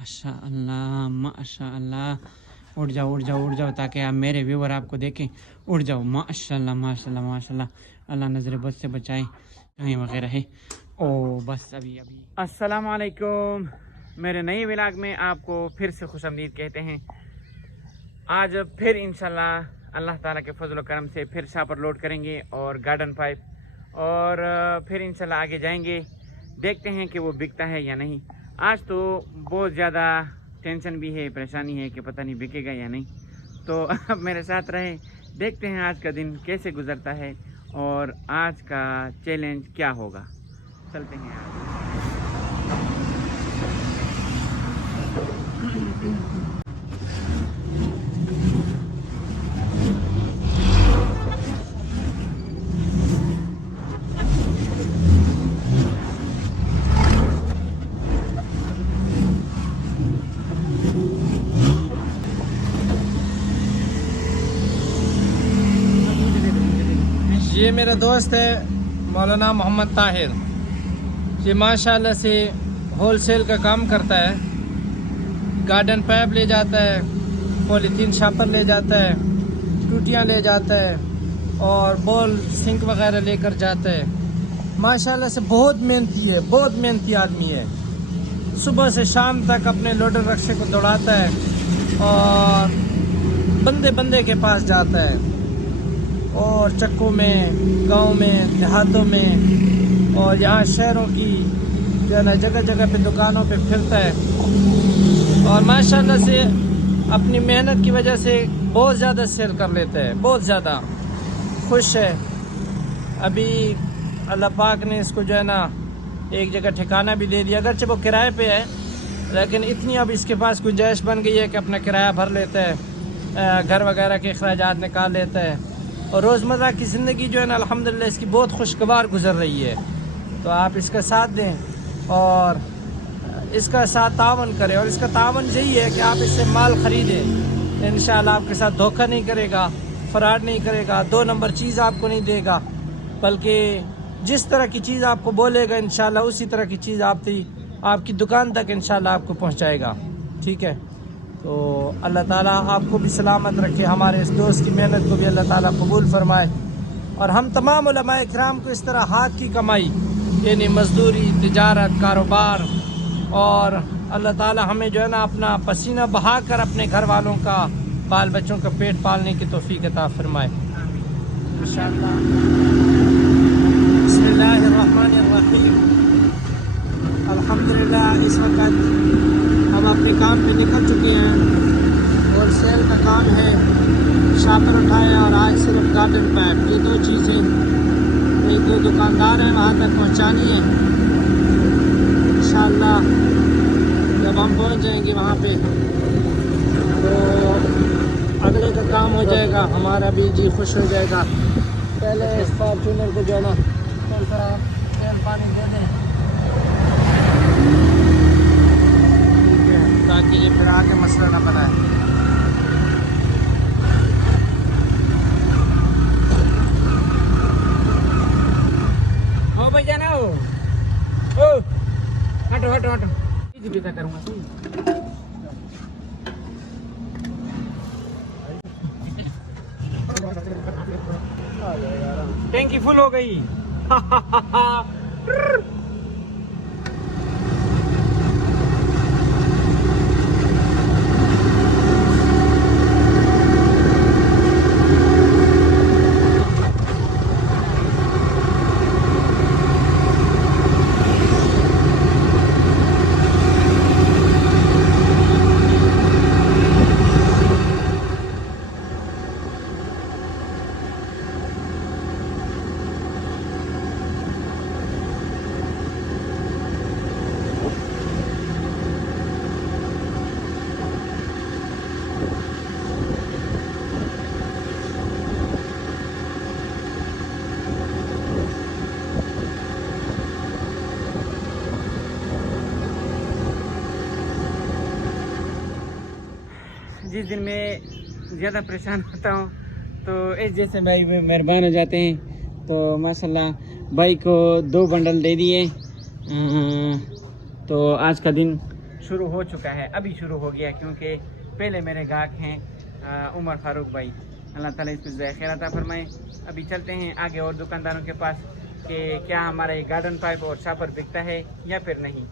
माशाअल्लाह माशाअल्लाह। उठ जाओ उठ जाओ उठ जाओ ताकि आप मेरे व्यूवर आपको देखें। उठ जाओ माशाअल्लाह माशाअल्लाह माशाअल्लाह। अल्लाह नजर बद से बचाए कहीं वगैरह है। ओ बस अभी अभी। अस्सलाम वालेकुम, मेरे नए व्लॉग में आपको फिर से खुशामदीद कहते हैं। आज फिर इंशाल्लाह अल्लाह ताला के फजल करम से फिर शापर लोड करेंगे और गार्डन पाइप और फिर इंशाल्लाह आगे जाएंगे, देखते हैं कि वो बिकता है या नहीं। आज तो बहुत ज़्यादा टेंशन भी है, परेशानी है कि पता नहीं बिकेगा या नहीं। तो अब मेरे साथ रहे, देखते हैं आज का दिन कैसे गुजरता है और आज का चैलेंज क्या होगा। चलते हैं आज। ये मेरा दोस्त है मौलाना मोहम्मद ताहिर। ये माशाल्लाह से होलसेल का काम करता है। गार्डन पाइप ले जाता है, पॉलीथीन शापर ले जाता है, टूटियाँ ले जाता है और बॉल सिंक वगैरह लेकर जाता है। माशाल्लाह से बहुत मेहनती है, बहुत मेहनती आदमी है। सुबह से शाम तक अपने लोडर रक्शे को दौड़ाता है और बंदे बंदे के पास जाता है और चक्कों में, गांव में, देहातों में और यहाँ शहरों की जो है ना जगह जगह पे दुकानों पे फिरता है और माशाल्लाह से अपनी मेहनत की वजह से बहुत ज़्यादा सेल कर लेता है, बहुत ज़्यादा खुश है। अभी अल्लाह पाक ने इसको जो है ना एक जगह ठिकाना भी दे दिया, अगरचे वो किराए पे है लेकिन इतनी अब इसके पास गुंजाइश बन गई है कि अपना किराया भर लेता है, घर वगैरह के अखराजात निकाल लेता है और रोज़मर्रा की ज़िंदगी जो है ना अल्हम्दुलिल्लाह इसकी बहुत खुशगवार गुजर रही है। तो आप इसका साथ दें और इसका साथ तावन करें और इसका तावन यही है कि आप इससे माल ख़रीदें। इंशाअल्लाह आपके साथ धोखा नहीं करेगा, फ्रॉड नहीं करेगा, 2 नंबर चीज़ आपको नहीं देगा, बल्कि जिस तरह की चीज़ आपको बोलेगा इंशाअल्लाह उसी तरह की चीज़ आपकी दुकान तक इंशाअल्लाह आपको पहुँचाएगा। ठीक है, तो अल्लाह ताला आपको भी सलामत रखे, हमारे इस दोस्त की मेहनत को भी अल्लाह ताला कबूल फरमाए और हम तमाम उलमाए किराम को इस तरह हाथ की कमाई यानी मजदूरी, तिजारत, कारोबार और अल्लाह ताला हमें जो है ना अपना पसीना बहा कर अपने घर वालों का, बाल बच्चों का पेट पालने की तौफीक अता फरमाए इंशाअल्लाह। बिस्मिल्लाहिर्रहमानिर्रहीम। अल्हम्दुलिल्लाह इस वक्त हम अपने काम पे निकल चुके हैं। होलसेल का काम है, शापर उठाए और आज सिर्फ गार्डन पाइप, ये 2 चीज़ें, एक 2 दुकानदार हैं वहाँ तक पहुँचानी है। इंशाअल्लाह जब हम पहुँच जाएंगे वहाँ पे तो अगले का काम हो जाएगा, हमारा भी जी खुश हो जाएगा। पहले इस फॉर्चूनर को जो है ना थोड़ा तेल पानी दे दें ताकि ये फिर आगे मसला ना बनाए। हो भाई जाना हो, ओ हटो हटो हटो, इधर करूँगा। टैंकी फुल हो गई। जिस दिन मैं ज़्यादा परेशान होता हूँ तो इस जैसे भाई मेहरबान हो जाते हैं। तो माशाल्लाह भाई को 2 बंडल दे दिए। तो आज का दिन शुरू हो चुका है, अभी शुरू हो गया, क्योंकि पहले मेरे गाहक हैं उमर फारूक भाई, अल्लाह ताला इसको ज़िंदगी खैर अता फरमाए। अभी चलते हैं आगे और दुकानदारों के पास कि क्या हमारा ये गार्डन पाइप और शापर बिकता है या फिर नहीं।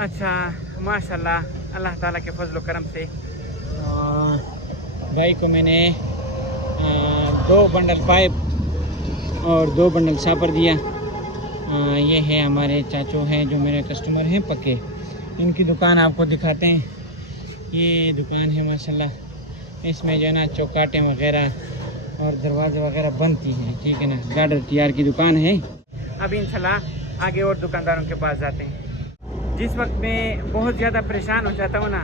अच्छा, माशाल्लाह, अल्लाह ताला के फजल करम से भाई को मैंने 2 बंडल पाइप और 2 बंडल शापर दिया। ये है हमारे चाचू हैं जो मेरे कस्टमर हैं पक्के, इनकी दुकान आपको दिखाते हैं। ये दुकान है माशाल्लाह, इसमें जो है ना चौकाटें वगैरह और दरवाजे वगैरह बनती हैं, ठीक है ना। गार्डर टीआर की दुकान है। अब इंशाल्लाह आगे और दुकानदारों के पास जाते हैं। जिस वक्त मैं बहुत ज़्यादा परेशान हो जाता हूँ ना,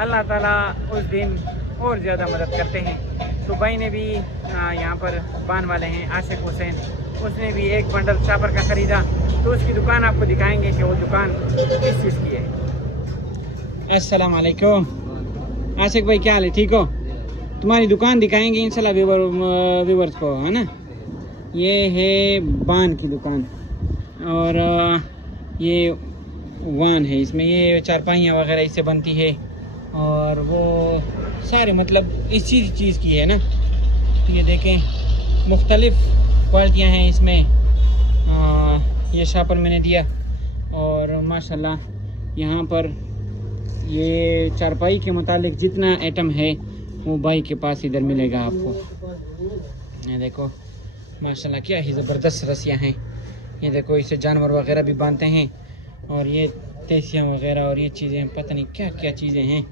अल्लाह ताला उस दिन और ज़्यादा मदद करते हैं। तो भाई ने भी यहाँ पर बान वाले हैं आशिक हुसैन, उसने भी 1 बंडल शापर का ख़रीदा। तो उसकी दुकान आपको दिखाएंगे कि वो दुकान किस चीज़ की है। अस्सलाम वालेकुम आशिक भाई, क्या हाल है, ठीक हो? तुम्हारी दुकान दिखाएंगे इंशाल्लाह व्यूवर्स को, है ना। ये है बान की दुकान और ये वान है, इसमें ये चारपाइयाँ वगैरह इससे बनती है और वो सारे मतलब इसी चीज़ की है ना। तो ये देखें मुख्तलिफ़ क्वालिटियाँ हैं इसमें। ये शापर मैंने दिया और माशाल्लाह यहाँ पर ये चारपाई के मुतालिक जितना आइटम है वो भाई के पास इधर मिलेगा आपको। ये देखो माशाल्लाह क्या ही ज़बरदस्त रस्सियाँ हैं। ये देखो इसे जानवर वगैरह भी बांधते हैं और ये तेसियाँ वगैरह और ये चीज़ें पता नहीं क्या क्या चीज़ें हैं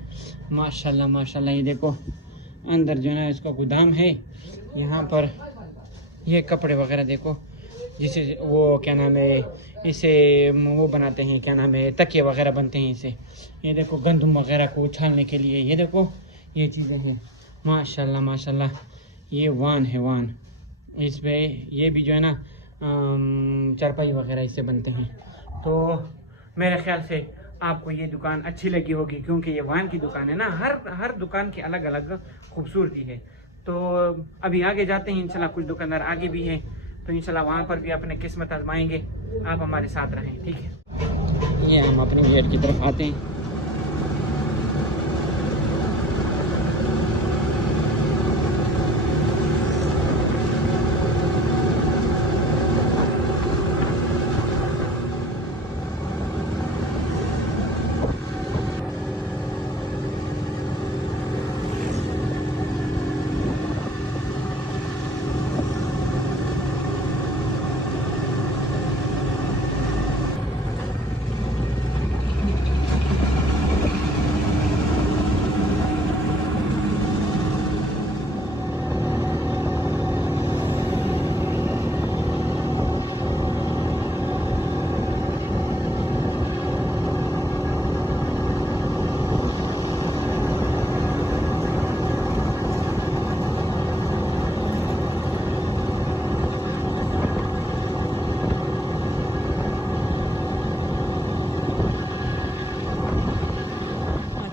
माशाल्लाह माशाल्लाह। ये देखो अंदर जो है ना इसका गोदाम है। यहाँ पर ये कपड़े वगैरह देखो, जिसे वो क्या नाम है, इसे वो बनाते हैं, क्या नाम है, तकिए वगैरह बनते हैं इसे। ये देखो गंदम वगैरह को उछालने के लिए, ये देखो ये चीज़ें हैं माशाल्लाह माशाल्लाह। ये वान है, वान, इस पे ये भी जो है ना चारपाई वगैरह इससे बनते हैं। तो मेरे ख्याल से आपको ये दुकान अच्छी लगी होगी, क्योंकि ये वान की दुकान है ना, हर दुकान की अलग अलग खूबसूरती है। तो अभी आगे जाते हैं इंशाल्लाह, कुछ दुकानदार आगे भी हैं, तो इंशाल्लाह वहाँ पर भी अपने किस्मत आजमाएंगे। आप हमारे साथ रहें, ठीक है। ये हम अपनी गेट की तरफ आते हैं।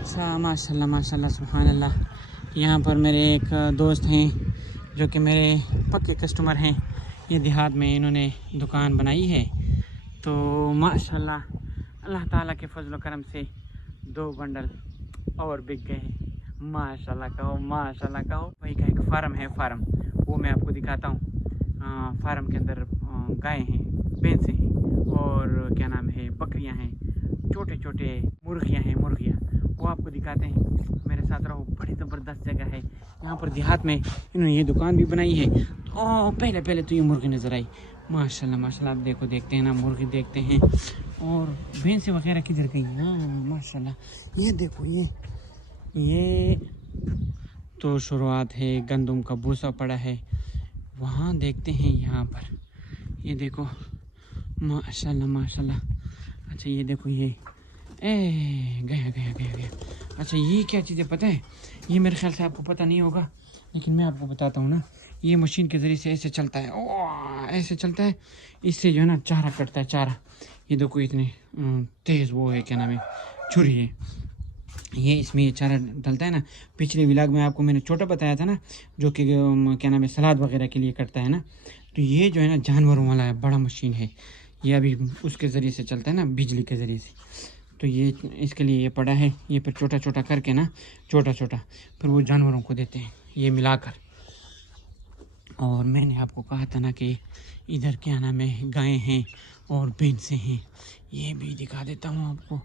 अच्छा, माशाल्लाह माशाल्लाह सुभान अल्लाह। यहाँ पर मेरे एक दोस्त हैं जो कि मेरे पक्के कस्टमर हैं। ये देहात में इन्होंने दुकान बनाई है। तो माशाल्लाह अल्लाह ताला के फजल करम से 2 बंडल और बिक गए हैं। माशाल्लाह कहो, माशाल्लाह कहो। भाई का एक फार्म है, फार्म वो मैं आपको दिखाता हूँ। फार्म के अंदर गाय हैं, भैंसें हैं और क्या नाम है, बकरियाँ हैं, छोटे छोटे मुर्गियाँ हैं, मुर्गियाँ वो आपको दिखाते हैं। मेरे साथ रहो, बड़ी ज़बरदस्त जगह है। यहाँ पर देहात में इन्होंने ये दुकान भी बनाई है। तो पहले पहले तो ये मुर्गी नज़र आई, माशाल्लाह माशाल्लाह। आप देखो, देखते हैं ना, मुर्गी देखते हैं। और भैंसें वगैरह किधर गई? हाँ माशाल्लाह, ये देखो, ये तो शुरुआत है, गंदम का भूसा पड़ा है। वहाँ देखते हैं, यहाँ पर ये देखो माशाल्लाह माशाल्लाह, अच्छा ये देखो ये गया गया गया गया। अच्छा ये क्या चीज़ है पता है, ये मेरे ख्याल से आपको पता नहीं होगा, लेकिन मैं आपको बताता हूँ ना। ये मशीन के ज़रिए से ऐसे चलता है, ओ ऐसे चलता है, इससे जो है ना चारा कटता है, चारा। ये देखो इतने तेज़ वो है, क्या नाम है, छुरी है ये, इसमें ये चारा डलता है ना। पिछले व्लॉग में आपको मैंने छोटा बताया था ना, जो कि क्या नाम है सलाद वगैरह के लिए कटता है ना। तो ये जो है ना जानवरों वाला है, बड़ा मशीन है ये, अभी उसके ज़रिए से चलता है ना, बिजली के ज़रिए से। तो ये इसके लिए ये पड़ा है, ये फिर छोटा छोटा करके ना, छोटा छोटा फिर वो जानवरों को देते हैं ये मिलाकर। और मैंने आपको कहा था ना कि इधर क्या नाम है गायें हैं और भैंसें हैं, ये भी दिखा देता हूँ आपको।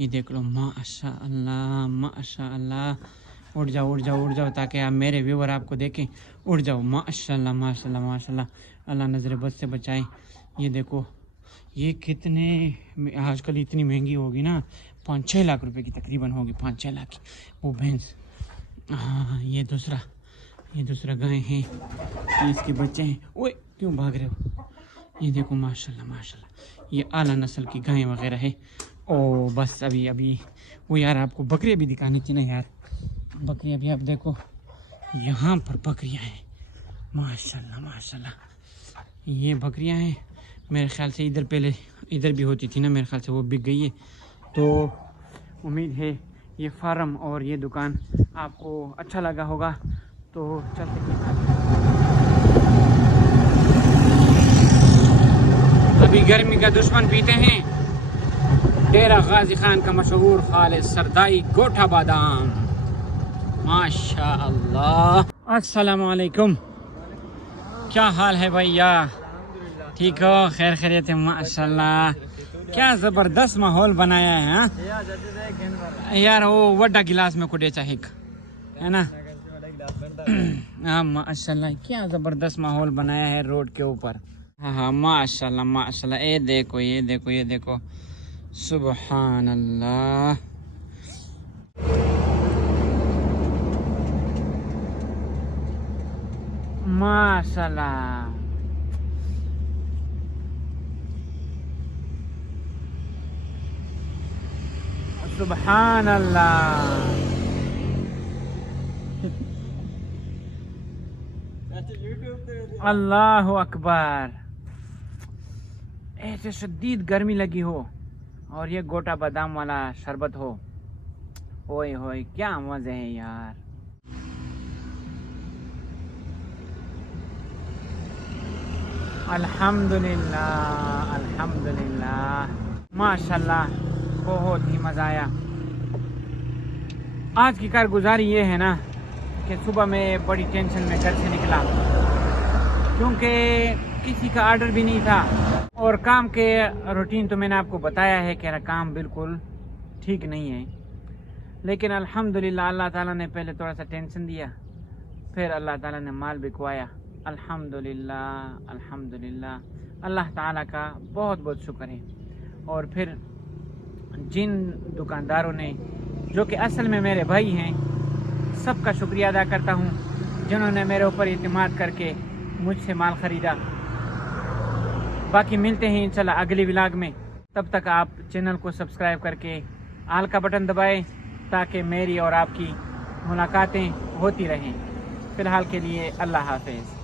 ये देख लो, माशाअल्लाह माशाअल्लाह। उड़ जाओ उड़ जाओ उड़ जाओ, ताकि आप मेरे व्यूवर आपको देखें। उड़ जाओ, माशाअल्लाह माशाअल्लाह माशाअल्लाह, अल्लाह नज़र बद से बचाए। ये देखो ये कितने आजकल इतनी महंगी होगी ना, 5-6 लाख रुपए की तकरीबन होगी, 5-6 लाख की वो भैंस। हाँ ये दूसरा गाय है, ये इसके बच्चे हैं। ओए क्यों भाग रहे हो? ये देखो माशाल्लाह माशाल्लाह, ये आला नस्ल की गायें वगैरह है। ओ बस अभी वो यार आपको बकरियाँ भी दिखानी थी ना यार, बकरियाँ भी आप देखो, यहाँ पर बकरियाँ हैं माशाल्लाह माशाल्लाह। ये बकरियाँ हैं, मेरे ख्याल से इधर पहले इधर भी होती थी ना, मेरे ख्याल से वो बिक गई है। तो उम्मीद है ये फार्म और ये दुकान आपको अच्छा लगा होगा। तो चलते हैं, अभी गर्मी का दुश्मन पीते हैं डेरा गाजी खान का मशहूर खालिस सरदाई गोठा बादाम, माशाअल्लाह। अस्सलामु अलैकुम, क्या हाल है भैया? ठीक हो? खैर खैरियत है? माशाल्लाह, क्या ज़बरदस्त माहौल बनाया है। हाँ यार, वो वड्डा गिलास में कुड़े चाहिए है ना। हाँ माशाल्लाह, क्या ज़बरदस्त माहौल बनाया है रोड के ऊपर। हाँ हाँ माशाल्लाह माशाल्लाह। ये देखो ये देखो ये देखो, सुबहान अल्लाह। माशाल्लाह, सुबहान अल्लाह। अल्लाह अकबर। ऐसे शदीद गर्मी लगी हो और ये गोटा बादाम वाला शरबत हो, ओए होए क्या मजे हैं यार। अल्हम्दुलिल्लाह अल्हम्दुलिल्लाह माशाल्लाह, बहुत ही मज़ा आया। आज की कारगुजारी ये है ना कि सुबह में बड़ी टेंशन में घर से निकला, क्योंकि किसी का ऑर्डर भी नहीं था। और काम के रूटीन तो मैंने आपको बताया है कि काम बिल्कुल ठीक नहीं है, लेकिन अल्हम्दुलिल्लाह अल्लाह ताला ने पहले थोड़ा सा टेंशन दिया, फिर अल्लाह ताला ने माल बिकवाया। अल्हम्दुलिल्लाह अल्हम्दुलिल्लाह, अल्लाह ताला का बहुत बहुत शुक्र है। और फिर जिन दुकानदारों ने, जो कि असल में मेरे भाई हैं, सबका शुक्रिया अदा करता हूँ जिन्होंने मेरे ऊपर इत्मीनान करके मुझसे माल ख़रीदा। बाकी मिलते हैं इंशाल्लाह अगले व्लॉग में, तब तक आप चैनल को सब्सक्राइब करके आल का बटन दबाएं ताकि मेरी और आपकी मुलाकातें होती रहें। फ़िलहाल के लिए अल्लाह हाफ़िज़।